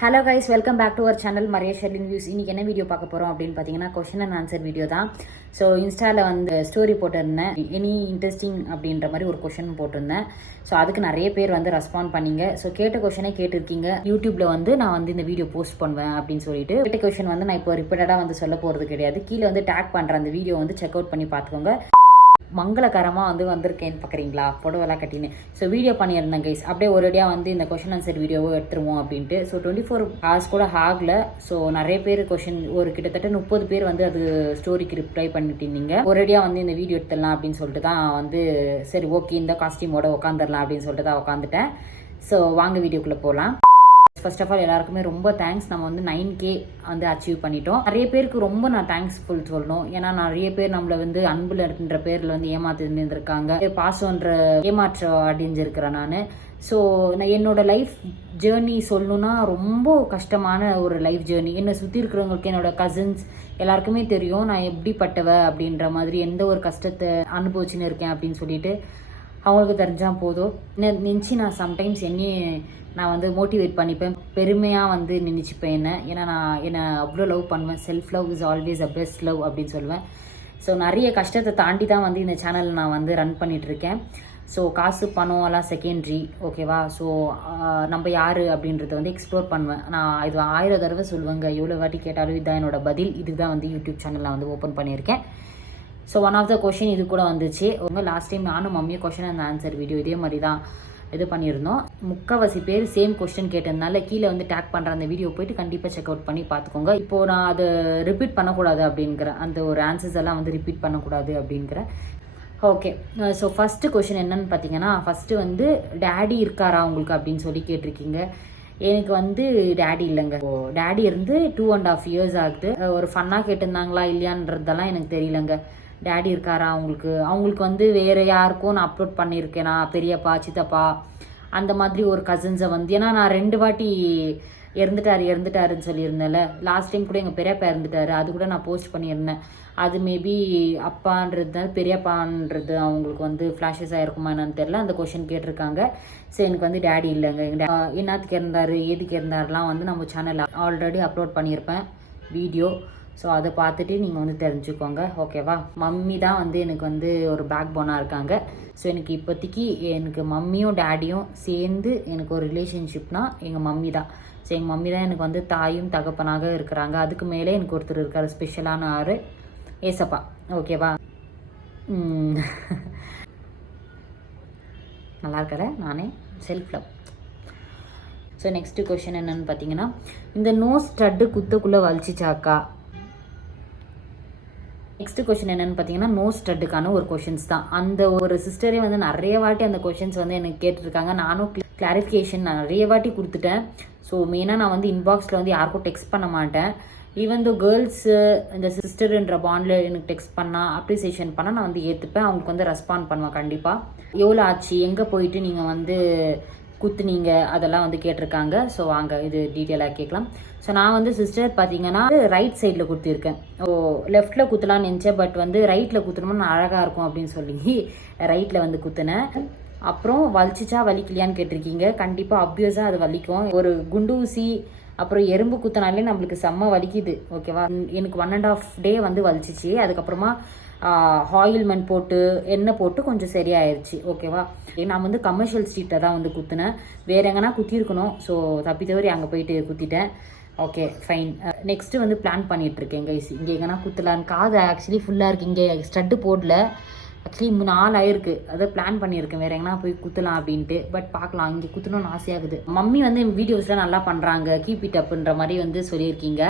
Hello guys, welcome back to our channel Maria Sherlin views. இன்றைக்கி என்ன video பார்க்க போகிறோம் அப்படின்னு பார்த்தீங்கன்னா, கொஷின் அண்ட் ஆன்சர் வீடியோ தான். ஸோ இன்ஸ்டாவில் வந்து ஸ்டோரி போட்டிருந்தேன், எனி இன்ட்ரெஸ்டிங் அப்படின்ற மாதிரி ஒரு கொஷின் போட்டிருந்தேன். ஸோ அதுக்கு நிறைய பேர் வந்து ரெஸ்பாண்ட் பண்ணிங்க. ஸோ கேட்ட கொஷனே கேட்டிருக்கீங்க. யூடியூப்பில் வந்து நான் வந்து இந்த வீடியோ போஸ்ட் பண்ணுவேன் அப்படின்னு சொல்லிட்டு கேட்ட கொஷின் வந்து நான் இப்போ ரிப்பீட்டடாக வந்து சொல்ல போகிறது கிடையாது. கீழே வந்து டேக் பண்ணுற அந்த வீடியோ வந்து செக் அவுட் பண்ணி பார்த்துக்கோங்க. மங்களகரமாக வந்து வந்திருக்கேன்னு பார்க்குறீங்களா, ஃபோட்டோவெல்லாம் கட்டின்னு. ஸோ வீடியோ பண்ணியிருந்தேன் கைஸ். அப்படியே ஒரேடியாக வந்து இந்த கொஷின் ஆன்சர் வீடியோவோ எடுத்துருவோம் அப்படின்ட்டு. ஸோ 24 hours கூட ஆகல. ஸோ நிறைய பேர் கொஷின், ஒரு கிட்டத்தட்ட 30 பேர் வந்து அது ஸ்டோரிக்கு ரிப்ளை பண்ணிட்டு இருந்தீங்க. ஒரேடியாக வந்து இந்த வீடியோ எடுத்துடலாம் அப்படின்னு சொல்லிட்டு தான் வந்து சரி ஓகே இந்த காஸ்டியூமோட உட்காந்துடலாம் அப்படின்னு சொல்லிட்டு தான் உட்காந்துட்டேன். ஸோ வாங்க வீடியோக்குள்ளே போகலாம். ஃபர்ஸ்ட் ஆஃப் ஆல் எல்லாருக்குமே ரொம்ப தேங்க்ஸ். நம்ம வந்து 9K வந்து அச்சீவ் பண்ணிட்டோம். நிறைய பேருக்கு ரொம்ப நான் தேங்க்ஸ்ஃபுல் சொல்லணும். ஏன்னா நிறைய பேர் நம்மளை வந்து அன்புல இருக்கின்ற பேரில் வந்து ஏமாத்திருந்துருக்காங்க. பாசம்ன்ற ஏமாற்ற அடைஞ்சிருக்கிறேன் நான். ஸோ நான் என்னோட லைஃப் ஜேர்னி சொல்லணுன்னா ரொம்ப கஷ்டமான ஒரு லைஃப் ஜேர்னி. என்னை சுற்றி இருக்கிறவங்களுக்கு, என்னோட கசின்ஸ் எல்லாருக்குமே தெரியும் நான் எப்படிப்பட்டவ அப்படின்ற மாதிரி, எந்த ஒரு கஷ்டத்தை அனுபவிச்சுன்னு இருக்கேன் அப்படின்னு சொல்லிட்டு அவங்களுக்கு தெரிஞ்சால் போதும். நினச்சி நான் சம்டைம்ஸ் நான் வந்து மோட்டிவேட் பண்ணிப்பேன், பெருமையாக வந்து நினச்சிப்பேன் ஏன்னா நான் என்னை அவ்வளோ லவ் பண்ணுவேன். Self love is always a best love அப்படின்னு சொல்லுவேன். ஸோ நிறைய கஷ்டத்தை தாண்டி தான் வந்து இந்த சேனல் நான் வந்து ரன் பண்ணிகிட்ருக்கேன். ஸோ காசு பணம் எல்லாம் செகண்ட்ரி, ஓகேவா. ஸோ நம்ம யார் அப்படின்றத வந்து எக்ஸ்ப்ளோர் பண்ணுவேன். நான் இது 1000 தடவை சொல்லுவேங்க, எவ்வளோ வாட்டி கேட்டாலும் இதுதான் என்னோட பதில். இதுக்கு தான் வந்து யூடியூப் சேனல் நான் வந்து ஓப்பன் பண்ணியிருக்கேன். So one of the question இது கூட வந்துச்சு. லாஸ்ட் டைம் நானும் மம்மியும் கொஷின் அண்ட் ஆன்சர் வீடியோ இதே மாதிரி தான் இது பண்ணியிருந்தோம். முக்கால்வாசி பேர் சேம் கொஸ்டின் கேட்டதுனால கீழே வந்து டேக் பண்ணுற அந்த வீடியோ போயிட்டு கண்டிப்பாக செக் அவுட் பண்ணி பார்த்துக்கோங்க. இப்போது நான் அதை ரிப்பீட் பண்ணக்கூடாது அப்படிங்கிறேன், அந்த ஒரு ஆன்சர்ஸ் எல்லாம் வந்து ரிப்பீட் பண்ணக்கூடாது அப்படிங்கிறேன். ஓகே, ஸோ ஃபஸ்ட்டு கொஷின் என்னன்னு பார்த்தீங்கன்னா, ஃபஸ்ட்டு வந்து டேடி இருக்காரா உங்களுக்கு அப்படின்னு சொல்லி கேட்டிருக்கீங்க. எனக்கு வந்து டேடி இல்லைங்க. டேடி இருந்து 2.5 years ஆகுது. ஒரு ஃபன்னாக கேட்டிருந்தாங்களா இல்லையான்றதெல்லாம் எனக்கு தெரியலங்க. டேடி இருக்காரா அவங்களுக்கு வந்து வேறு யாருக்கும் நான் அப்லோட் பண்ணியிருக்கேனா, பெரியப்பா சித்தப்பா அந்த மாதிரி ஒரு கசின்ஸை வந்து, ஏன்னா நான் 2 வாட்டி இறந்துட்டாருன்னு சொல்லியிருந்தேன்ல. லாஸ்ட் டைம் கூட எங்கள் பெரியப்பா இறந்துட்டாரு, அது கூட நான் போஸ்ட் பண்ணியிருந்தேன். அது மேபி அப்பான்றது பெரியப்பான்றது அவங்களுக்கு வந்து ஃப்ளாஷஸ் ஆகிருக்குமா என்னன்னு தெரியல. அந்த கொஷின் கேட்டிருக்காங்க. ஸோ எனக்கு வந்து டேடி இல்லைங்க. என்னத்துக்கு இருந்தார் எதுக்கு இருந்தாருலாம் வந்து நம்ம சேனலில் ஆல்ரெடி அப்லோட் பண்ணியிருப்பேன் வீடியோ. ஸோ அதை பார்த்துட்டு நீங்கள் வந்து தெரிஞ்சுக்கோங்க, ஓகேவா. மம்மி தான் வந்து எனக்கு வந்து ஒரு பேக் போனாக இருக்காங்க. ஸோ எனக்கு இப்போதைக்கு எனக்கு மம்மியும் டேடியும் சேர்ந்து எனக்கு ஒரு ரிலேஷன்ஷிப்னால் எங்கள் மம்மி தான். ஸோ எங்கள் மம்மி தான் எனக்கு வந்து தாயும் தகப்பனாக இருக்கிறாங்க. அதுக்கு மேலே எனக்கு ஒருத்தர் இருக்கார், ஸ்பெஷலான ஆறு, ஏசப்பா, ஓகேவா. நல்லா இருக்கல நானே, self love. So next question என்னன்னு பார்த்தீங்கன்னா, இந்த நோஸ் ஸ்டட்டு குத்தக்குள்ளே வலிச்சிச்சாக்கா. நெக்ஸ்ட் கொஷின் என்னன்னு பார்த்தீங்கன்னா, நோஸ் ஸ்டட்டுக்கான ஒரு கொஷின்ஸ் தான். அந்த ஒரு சிஸ்டரே வந்து நிறைய வாட்டி அந்த கொஷின்ஸ் வந்து எனக்கு கேட்டிருக்காங்க. நானும் கிளாரிஃபிகேஷன் நிறைய வாட்டி கொடுத்துட்டேன். ஸோ மெயினாக நான் வந்து இன்பாக்ஸில் வந்து யாருக்கும் டெக்ஸ்ட் பண்ண மாட்டேன். ஈவன் த கேர்ள்ஸு இந்த சிஸ்டர்ன்ற பாண்டில் எனக்கு டெக்ஸ்ட் பண்ணால், அப்ரிசியேஷன் பண்ணால் நான் வந்து ஏற்றுப்பேன். அவங்களுக்கு வந்து ரெஸ்பாண்ட் பண்ணுவேன் கண்டிப்பாக. எவ்வளோ ஆச்சு, எங்கே போயிட்டு நீங்கள் வந்து குத்துனீங்க, அதெல்லாம் வந்து கேட்டிருக்காங்க. ஸோ வாங்க இது டீட்டெயிலாக கேட்கலாம். ஸோ நான் வந்து சிஸ்டர் பார்த்தீங்கன்னா ரைட் சைடில் குத்திருக்கேன். லெஃப்டில் குத்தலான்னு நினச்சேன், பட் வந்து ரைட்டில் குத்துனோம்னா அழகாக இருக்கும் அப்படின்னு சொல்லி ரைட்டில் வந்து குத்துனேன். அப்புறம் வலிச்சிச்சா வலிக்கலையான்னு கேட்டிருக்கீங்க. கண்டிப்பாக ஆப்வியஸாக அது வலிக்கும். ஒரு குண்டு ஊசி அப்புறம் எறும்பு குத்தினாலே நம்மளுக்கு செம்ம வலிக்குது, ஓகேவா. எனக்கு 1.5 day வந்து வலிச்சிச்சு. அதுக்கப்புறமா ஆயில்மெண்ட் போட்டு எண்ணெய் போட்டு கொஞ்சம் சரியாயிருச்சு, ஓகேவா. நான் வந்து கமர்ஷியல் ஸ்ட்ரீட்டை தான் வந்து குத்தினேன், வேறு எங்கன்னா குத்திருக்கணும். ஸோ தப்பி தவறி அங்கே போயிட்டு குத்திட்டேன். Okay fine. நெக்ஸ்ட்டு வந்து பிளான் பண்ணிகிட்ருக்கேன் கைஸ், இங்கே எங்கன்னா குத்தலான்னு. காது ஆக்சுவலி ஃபுல்லாக இருக்குது, இங்கே ஸ்டட்டு போடல. ஆக்சுவலி 4 ஆயிருக்கு, அதை பிளான் பண்ணியிருக்கேன் வேறு எங்கன்னா போய் குத்தலாம் அப்படின்ட்டு. பட் பார்க்கலாம், இங்கே குத்தணும்னு ஆசையாகுது. மம்மி வந்து வீடியோஸ்லாம் நல்லா பண்ணுறாங்க, கீப் இட் அப்புன்ற மாதிரி வந்து சொல்லியிருக்கீங்க.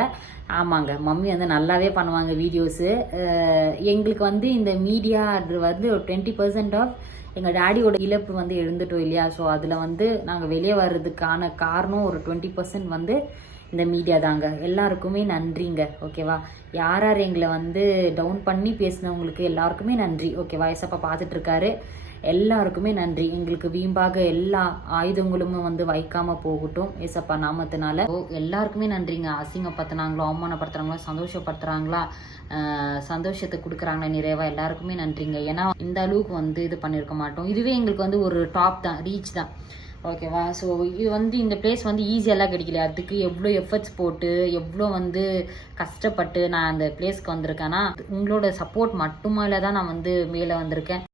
ஆமாங்க, மம்மி வந்து நல்லாவே பண்ணுவாங்க வீடியோஸு. எங்களுக்கு வந்து இந்த மீடியா வந்து ஒரு 20% ஆஃப் எங்கள் டேடியோட இழப்பு வந்து எழுந்துட்டோம் இல்லையா. ஸோ அதில் வந்து நாங்கள் வெளியே வர்றதுக்கான காரணம் ஒரு 20% வந்து இந்த மீடியா தாங்க. எல்லாருக்குமே நன்றிங்க, ஓகேவா. யார் யார் எங்களை வந்து டவுன் பண்ணி பேசினவங்களுக்கு எல்லாருக்குமே நன்றி, ஓகேவா. ஏசப்பா பார்த்துட்ருக்காரு, எல்லாருக்குமே நன்றி. எங்களுக்கு வீம்பாக எல்லா ஆயுதங்களும் வந்து வைக்காமல் போகட்டும் ஏசப்பா நாமத்தினால. எல்லாருக்குமே நன்றிங்க. அசிங்கப்படுத்துனாங்களோ, அவமானப்படுத்துறாங்களோ, சந்தோஷப்படுத்துகிறாங்களா, சந்தோஷத்தை கொடுக்குறாங்களா நிறைவா, எல்லாருக்குமே நன்றிங்க. ஏன்னா இந்த அளவுக்கு வந்து இது பண்ணியிருக்க மாட்டோம். இதுவே எங்களுக்கு வந்து ஒரு டாப் தான், ரீச் தான், ஓகேவா. ஸோ இது வந்து இந்த பிளேஸ் வந்து ஈஸியெல்லாம் கிடைக்கல. அதுக்கு எவ்வளோ எஃபர்ட்ஸ் போட்டு எவ்வளோ வந்து கஷ்டப்பட்டு நான் அந்த பிளேஸ்க்கு வந்திருக்கேன்னா உங்களோட சப்போர்ட் மட்டுமால தான் நான் வந்து மேலே வந்திருக்கேன்.